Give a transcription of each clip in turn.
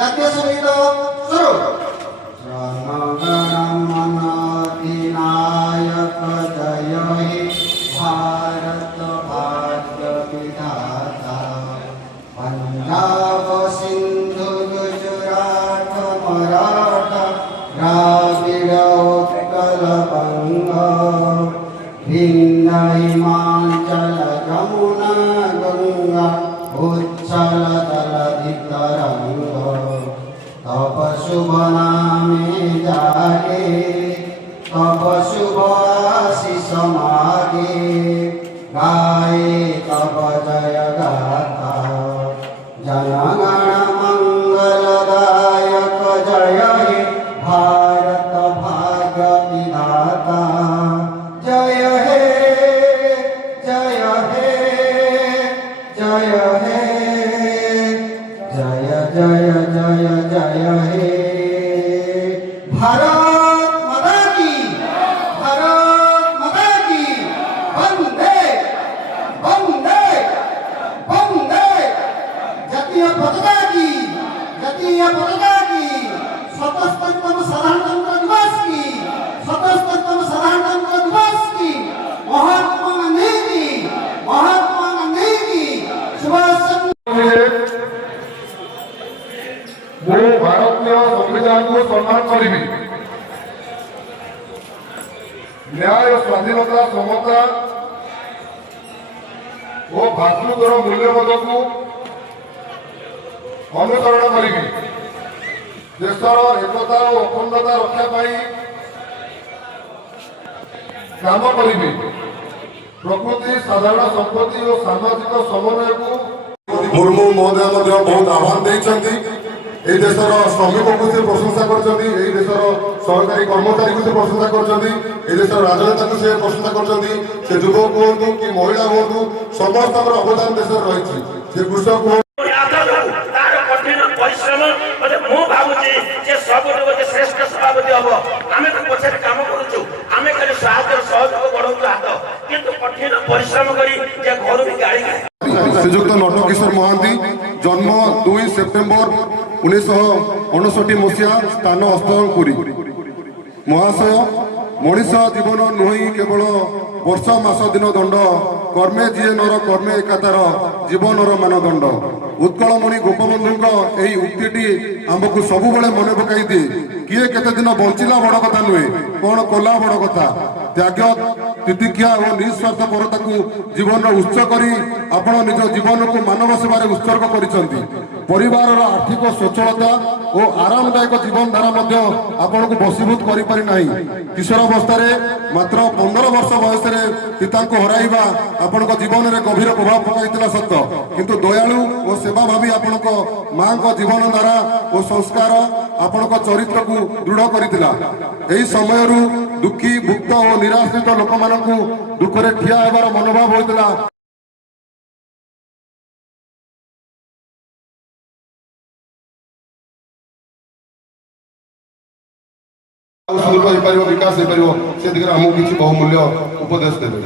জাতীয় সঙ্গীত শুরু। জনগণমনাধিনায়ক জয় হে ভারত ভাগ্য বিধাতা, पंजाब सिंधु गुजरात मराठा द्राविड़ उत्कल बंग, भिन्न हिमाचल यमुना गंगा उच्छल जलधि तरंग, तब शुभ नामे जागे तब शुभ आशीष मागे, गाए तब जय गाथा जनगण मंगलदायक जय हे भारत भाग्य विधाता, जय हे जय हे जय हे जय जय जय जय हे भारत माता की, भारत माता की, वंदे वंदे वंदे। জাতীয় পতাকা কি, জাতীয় পতাকা কি, ৭৭তম সাধারণতন্ত্র দিবস কি, ৭৭তম সাধারণতন্ত্র দিবস কি, মহাত্মা গান্ধী কি, মহাত্মা গান্ধী কি, সুভাষ চন্দ্র। ମୁଁ ଭାରତୀୟ ସମ୍ବିଧାନକୁ ସମ୍ମାନ କରିବି। ନ୍ୟାୟ, ସ୍ୱାଧୀନତା, ସମତା ଓ ଭାତୃତ୍ୱର ମୂଲ୍ୟବୋଧକୁ ଅନୁସରଣ କରିବି। ଦେଶର ଏକତା ଓ ଅଖଣ୍ଡତା ରକ୍ଷା ପାଇଁ କାମ କରିବି। ପ୍ରକୃତି, ସାଧାରଣ ସମ୍ପତ୍ତି ଓ ସାମାଜିକ ସମନ୍ୱୟକୁ ମୁର୍ମୁ ମହୋଦୟ ମଧ୍ୟ ବହୁତ ଆହ୍ୱାନ ଦେଇଛନ୍ତି। এই দেশের শ্রমিকଙ୍କୁ ସେ ପ୍ରଶଂସା କରିଛନ୍ତି, এই ଦେଶର ସରକାରୀ କର୍ମଚାରୀଙ୍କୁ ସେ ପ୍ରଶଂସା କରିଛନ୍ତି, এই ଦେଶର ରାଜନେତାଙ୍କୁ ସେ ପ୍ରଶଂସା କରିଛନ୍ତି। ସେ ଯୁବକ ହୁଅନ୍ତୁ କି ମହିଳା ହୁଅନ୍ତୁ, ସମସ୍ତଙ୍କର ଅବଦାନ ଦେଶରେ ରହିଛି। ସେ କୃଷକ ହୁଅନ୍ତୁ, କଠିନ ପରିଶ୍ରମ ମୁଁ ଭାବୁଛି ଯେ ସବୁଠୁ ଗୋଟେ ଶ୍ରେଷ୍ଠ ସଭାପତି ହବ। ଆମେ ତ ପଛରେ କାମ କରୁଛୁ, ଆମେ ଖାଲି ସାହାଯ୍ୟ ସହଯୋଗ ବଢଉଛୁ ହାତ, କିନ୍ତୁ କଠିନ ପରିଶ୍ରମ କରି ଯେ ଘରୁ ବି ଗାଳି ଖାଏ। ଶ୍ରୀଯୁକ୍ତ ନଟକିଶୋର ମହାନ୍ତି, ଜନ୍ମ 2 ସେପ୍ଟେମ୍ବର 1959 ମସିହା, ସ୍ଥାନ ଅସ୍ତପୁରୀ। ମହାଶୟ, ମଣିଷ ଜୀବନ ନୁହେଁ କେବଳ ବର୍ଷ ମାସ ଦିନ ଦଣ୍ଡ, କର୍ମେ ଯିଏ ନର କର୍ମେ ଏକାତାର ଜୀବନର ମାନଦଣ୍ଡ। ଉତ୍କଳମଣି ଗୋପବନ୍ଧୁଙ୍କ ଏହି ଉକ୍ତିଟି ଆମକୁ ସବୁବେଳେ ମନେ ପକାଇ ଦିଏ, କିଏ କେତେ ଦିନ ବଞ୍ଚିଲା ବଡ଼ କଥା ନୁହେଁ, କଣ କଲା ବଡ଼ କଥା। ତ୍ୟାଗ, ତିତିକ୍ଷା ଓ ନିଃସ୍ୱାର୍ଥପରତାକୁ ଜୀବନର ଉତ୍ସ କରି ଆପଣ ନିଜ ଜୀବନକୁ ମାନବ ସେବାରେ ଉତ୍ସର୍ଗ କରିଛନ୍ତି। ପରିବାରର ଆର୍ଥିକ ସ୍ୱଚ୍ଛଳତା ଓ ଆରାମଦାୟକ ଜୀବନଧାରା ମଧ୍ୟ ଆପଣଙ୍କୁ ବଶୀଭୂତ କରିପାରି ନାହିଁ। କିଶୋର ଅବସ୍ଥାରେ ମାତ୍ର 15 ବର୍ଷ ବୟସରେ ପିତାଙ୍କୁ ହରାଇବା ଆପଣଙ୍କ ଜୀବନରେ ଗଭୀର ପ୍ରଭାବ ପକାଇଥିଲା ସତ, କିନ୍ତୁ ଦୟାଳୁ ଓ ସେବାଭାବୀ ଆପଣଙ୍କ ମାଙ୍କ ଜୀବନଧାରା ଓ ସଂସ୍କାର ଆପଣଙ୍କ ଚରିତ୍ରକୁ ଦୃଢ଼ କରିଥିଲା। ଏହି ସମୟରୁ ଦୁଃଖୀ, ଭୁକ୍ତ ଓ ନିରାଶ୍ରିତ ଲୋକମାନଙ୍କୁ ଦୁଃଖରେ ଠିଆ ହେବାର ମନୋଭାବ ହୋଇଥିଲା। ହେଇପାରିବ, ବିକାଶ ହେଇପାରିବ, ସେ ଦିଗରେ ଆମକୁ କିଛି ବହୁମୂଲ୍ୟ ଉପଦେଶ ଦେବେ।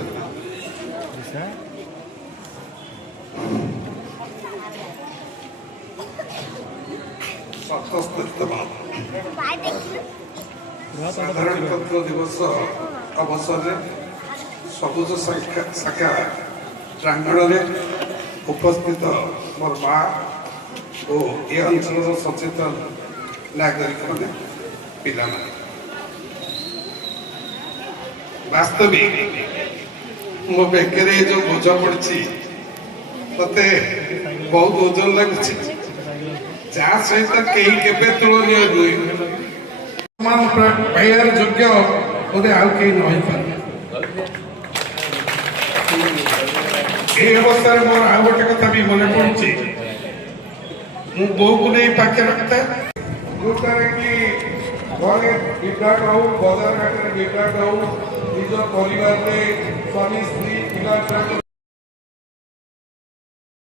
ସାଧାରଣତନ୍ତ୍ର ଦିବସ ଅବସରରେ ସବୁଜ ଶାଖା ପ୍ରାଙ୍ଗଣରେ ଉପସ୍ଥିତ ମୋର ମା ଓ ଏ ଅଞ୍ଚଳର ସଚେତନ ନାଗରିକମାନେ, ପିଲାମାନେ, ବାସ୍ତବିକ ମୋ ବେକରେ ଯୋଉ ବୋଝ ପଡିଛି ମତେ ବହୁତ ଓଜନ ଲାଗୁଛି, ଯାହା ସହିତ କେହି କେବେ ତୁଳନୀୟ ନୁହେଁ। ପାଇବାର ଯୋଗ୍ୟ ବୋଧେ ଆଉ କେହି ନ ହେଇପାରେ। এই ଅବସ୍ଥାରେ ମୋର ଆଉ ଗୋଟେ କଥା ବି ମନେ ପଡୁଛି, ମୁଁ ବୋଉକୁ ନେଇ ପାଖରେ ରଖିଥାଏ, ଯୋଉଟାରେ କି ଘରେ ବିଭ୍ରାଟ ହଉ, ବଜାର ଘାଟରେ ବିଭ୍ରାଟ ହଉ, ନିଜ ପରିବାରରେ ସ୍ୱାମୀ, ସ୍ତ୍ରୀ, ପିଲା ଛୁଆ